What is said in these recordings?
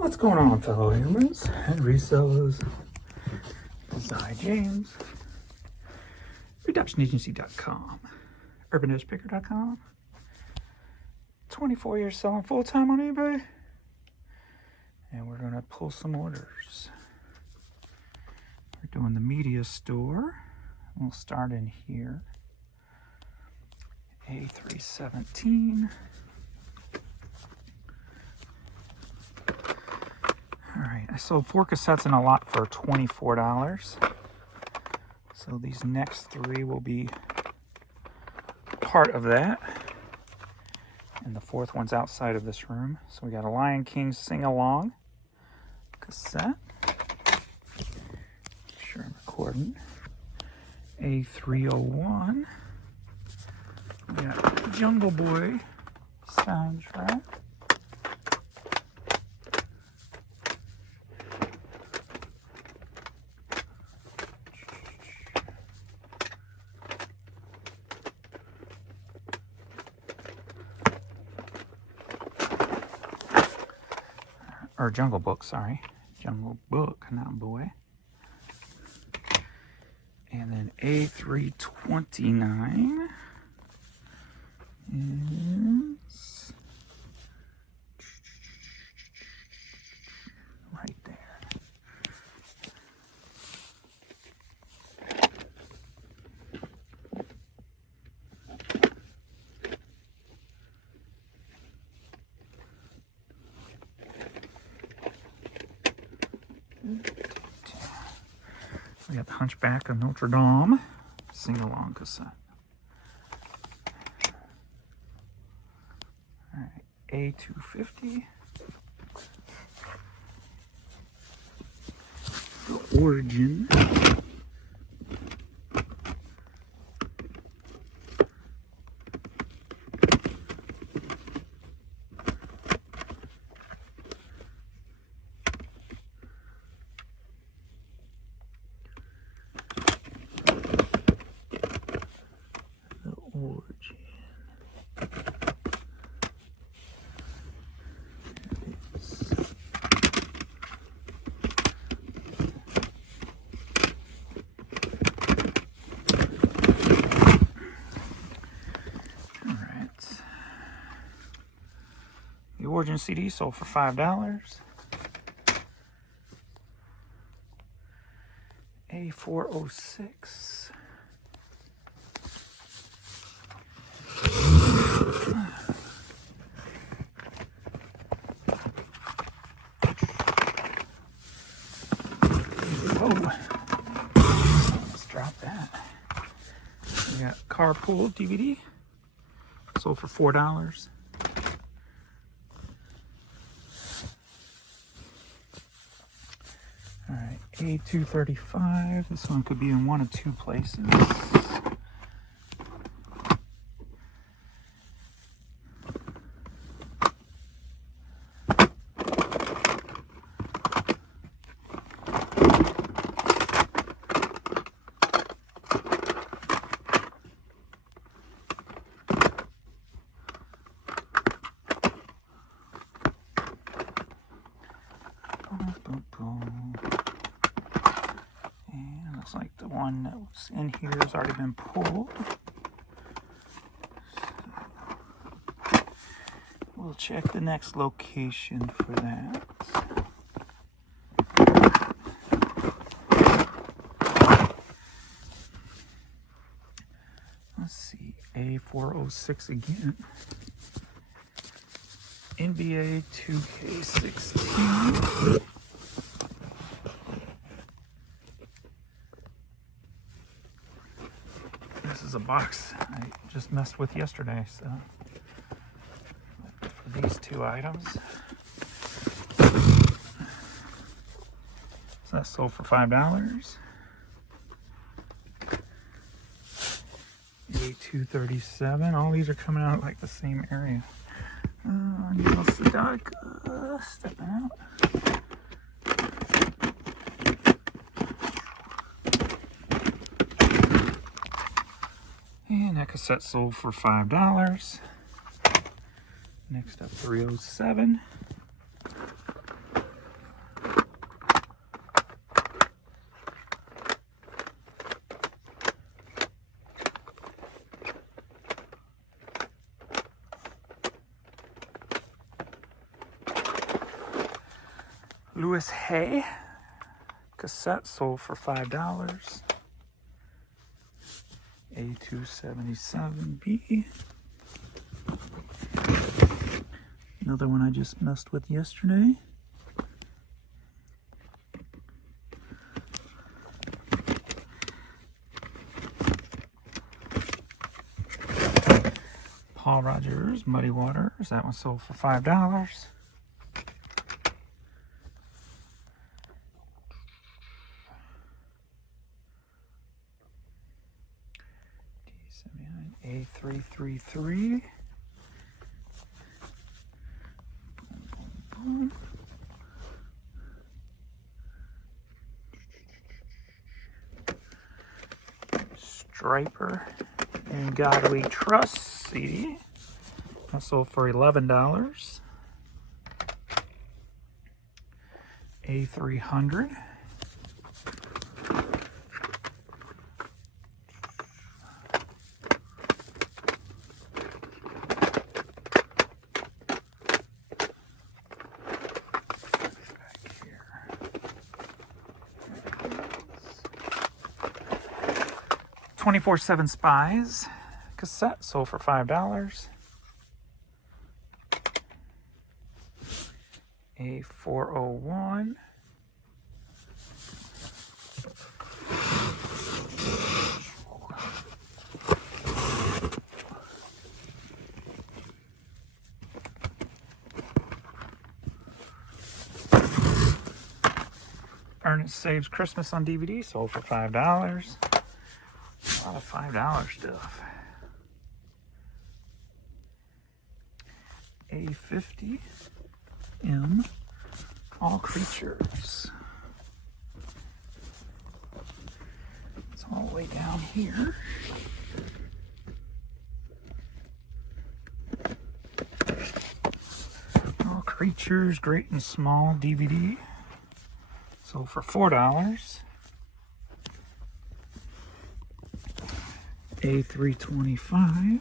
What's going on, fellow humans and resellers? This is I, James. ReductionAgency.com, UrbanEdgePicker.com. 24 years selling full-time on eBay. And we're going to pull some orders. We're doing the media store. We'll start in here. A317. Alright, I sold 4 cassettes in a lot for $24. So these next 3 will be part of that. And the 4th one's outside of this room. So we got a Lion King sing-along cassette. Make sure I'm recording. A301. We got Jungle Boy soundtrack. Or Jungle Book, sorry. Jungle Book, not boy. And then A329 is right there. We got the Hunchback of Notre Dame sing-along cassette. All right, A250. The Origin. The Origin CD sold for $5. A406. Oh, let's drop that. We got Carpool DVD. Sold for $4. Alright, A235. This one could be in one of 2 places. And looks like the one that was in here has already been pulled. So we'll check the next location for that. Let's see, A406 again. NBA 2K16. This is a box I just messed with yesterday, so for these 2 items. So that sold for $5. A237. All these are coming out like the same area. Neil Sedaka stepping out. And that cassette sold for $5. Next up, 307. Louis Hay cassette sold for $5. A277B. Another one I just messed with yesterday. Paul Rogers, Muddy Waters. That one sold for $5. A333. Boom, boom, boom. Striper and God We Trust CD. That sold for $11. A300. Back here. 24/7 Spies cassette sold for $5. A401. Ernest Saves Christmas on DVD sold for $5. A lot of $5 stuff. A50M All Creatures. It's all the way down here. All Creatures Great and Small DVD sold for $4. A325.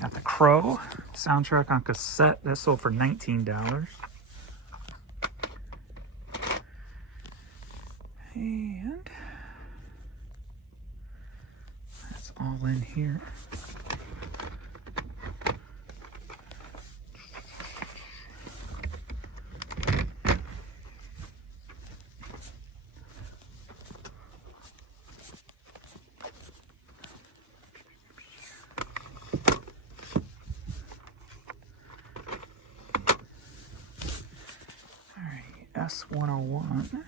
Got the Crow soundtrack on cassette. That sold for $19. And that's all in here. S101.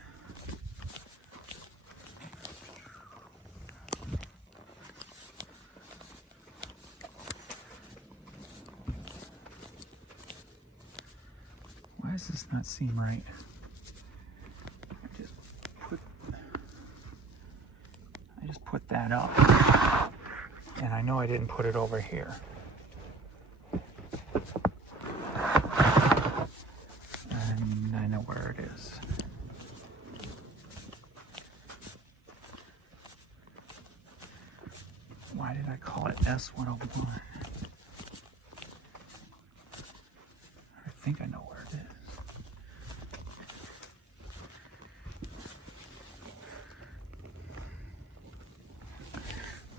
Why does this not seem right? I just put that up, and I know I didn't put it over here. And I know where it is. Why did I call it S101? I think I know where it is.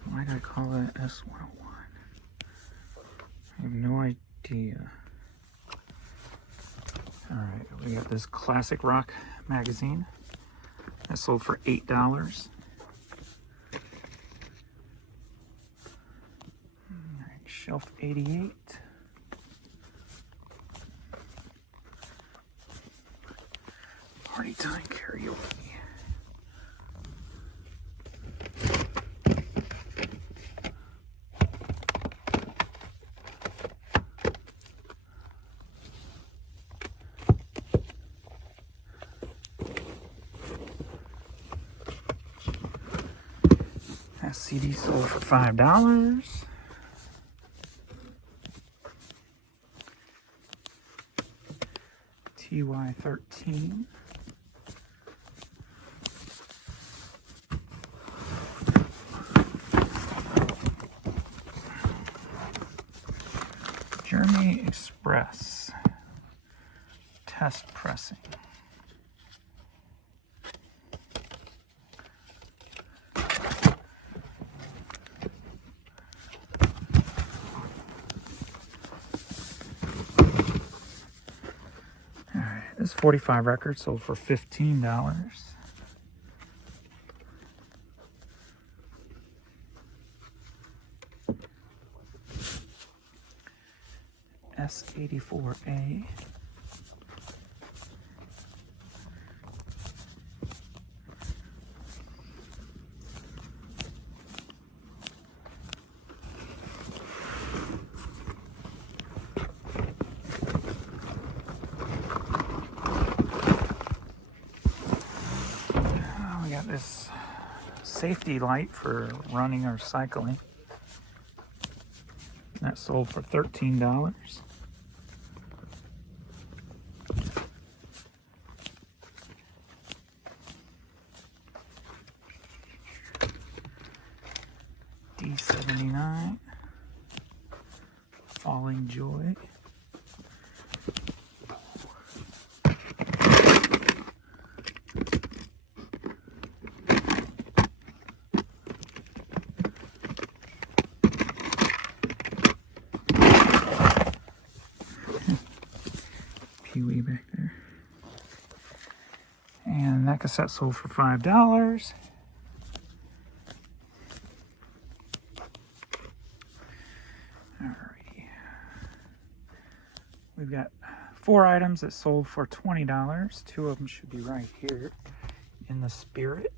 Why did I call it S101? I have no idea. Alright, we got this classic rock magazine that sold for $8. Alright, Shelf 88. Party time karaoke. That CD sold for $5. TY13. Journey Express. Test pressing. This 45 record sold for $15. S84A. We got this safety light for running or cycling. That sold for $13. D79. Falling Joy. Pee-wee back there. And that cassette sold for $5. Alrighty. We've got 4 items that sold for $20. 2 of them should be right here in the Spirit.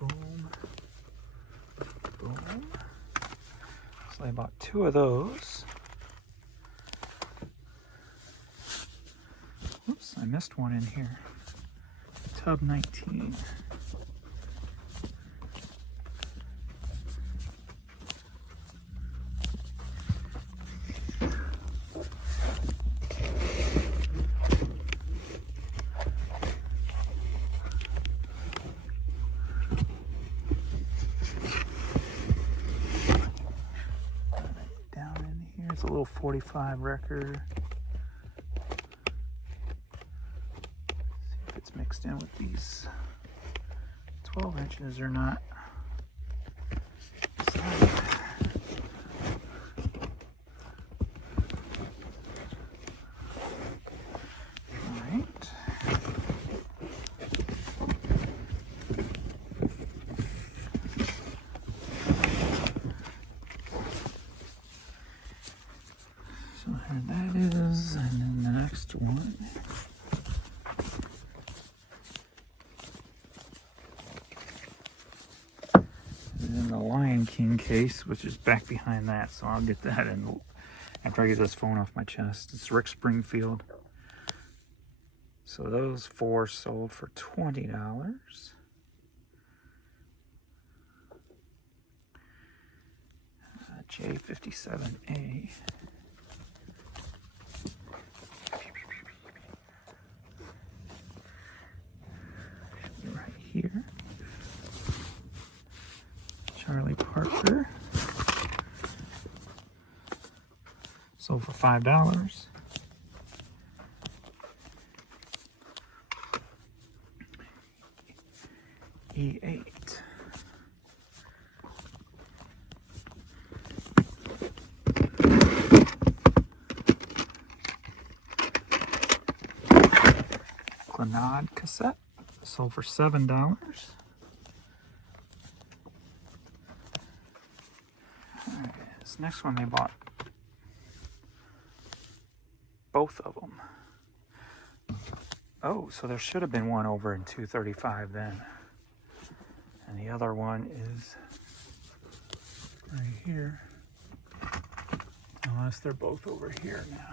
Boom. Boom. So I bought 2 of those. Oops, I missed one in here. Tub 19. It's a little 45 record. See if it's mixed in with these 12 inches or not. So here that is, and then the next one. And then the Lion King case, which is back behind that, so I'll get that in after I get this phone off my chest. It's Rick Springfield. So those 4 sold for $20. J57A. Right here. Charlie Parker. Sold for $5. E8. Glenade cassette, sold for $7. Alright, this next one they bought both of them. Oh, so there should have been one over in 235 then. And the other one is right here. Unless they're both over here now.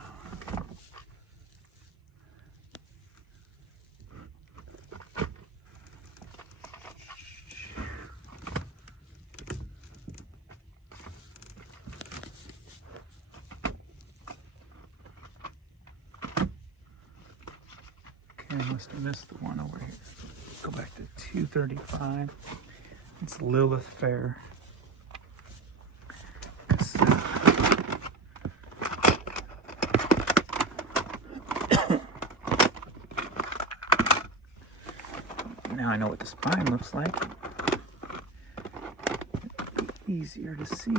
I must have missed the one over here. Go back to 235. It's Lilith Fair. Now I know what the spine looks like. It'll be easier to see.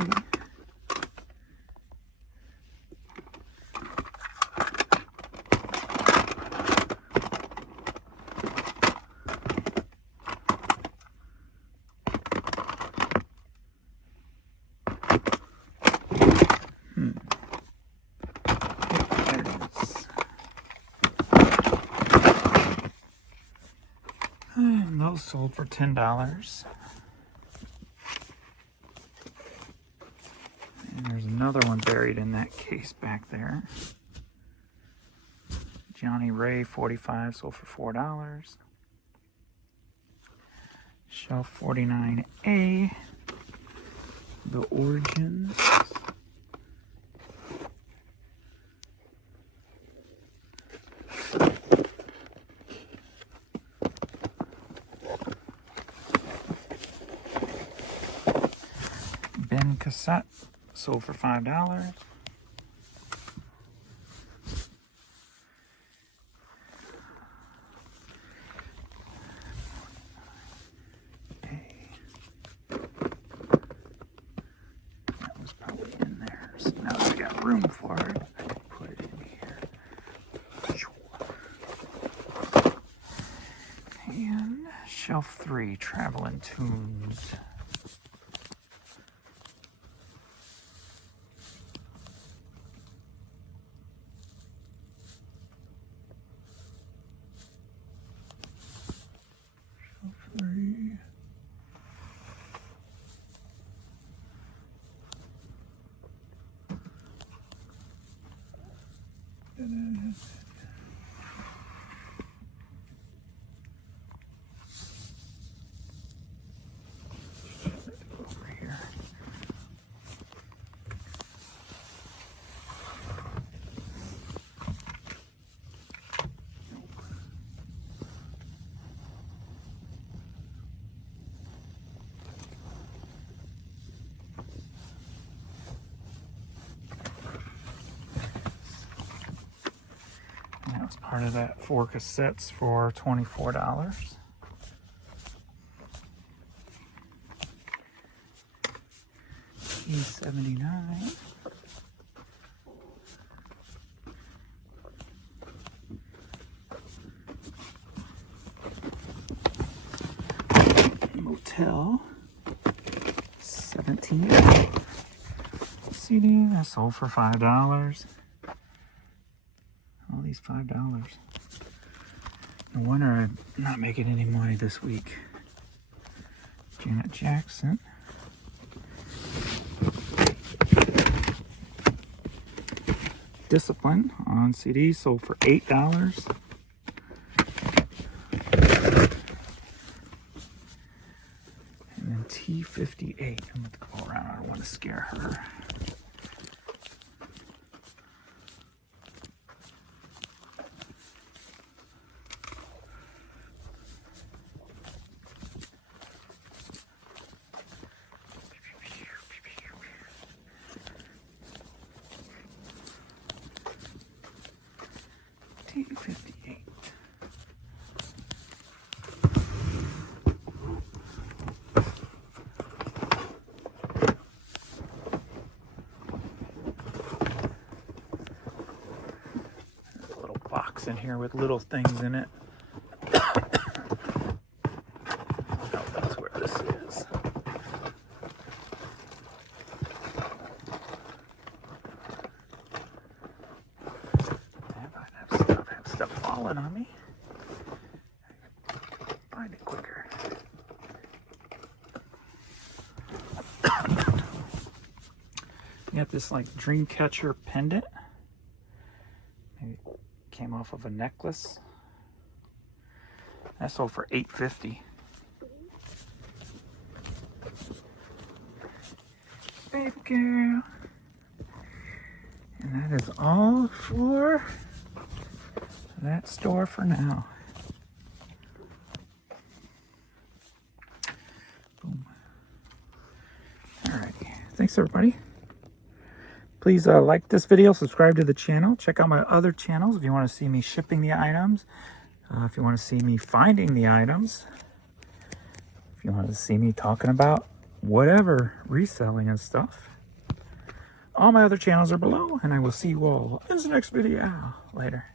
And those sold for $10. And there's another one buried in that case back there. Johnny Ray 45 sold for $4. Shelf 49A. The Origins. Cassette sold for $5. That was probably in there. So now that I got room for it, I can put it in here. And shelf 3, Traveling Tunes. That was part of that 4 cassettes for $24. E79. Motel 17. CD that sold for $5. All these $5. No wonder I'm not making any money this week. Janet Jackson. Discipline on CD sold for $8. And then T58. I'm going to go around. I don't want to scare her. T58. There's a little box in here with little things in it. Oh, that's where this is. falling on me. Find it quicker. You got this like dream catcher pendant. Maybe it came off of a necklace. That sold for $8.50. Baby girl. And that is all for that store for now. Boom. All right. Thanks, everybody. Please like this video, subscribe to the channel. Check out my other channels if you want to see me shipping the items. If you want to see me finding the items. If you want to see me talking about whatever, reselling and stuff. All my other channels are below, and I will see you all in the next video. Later.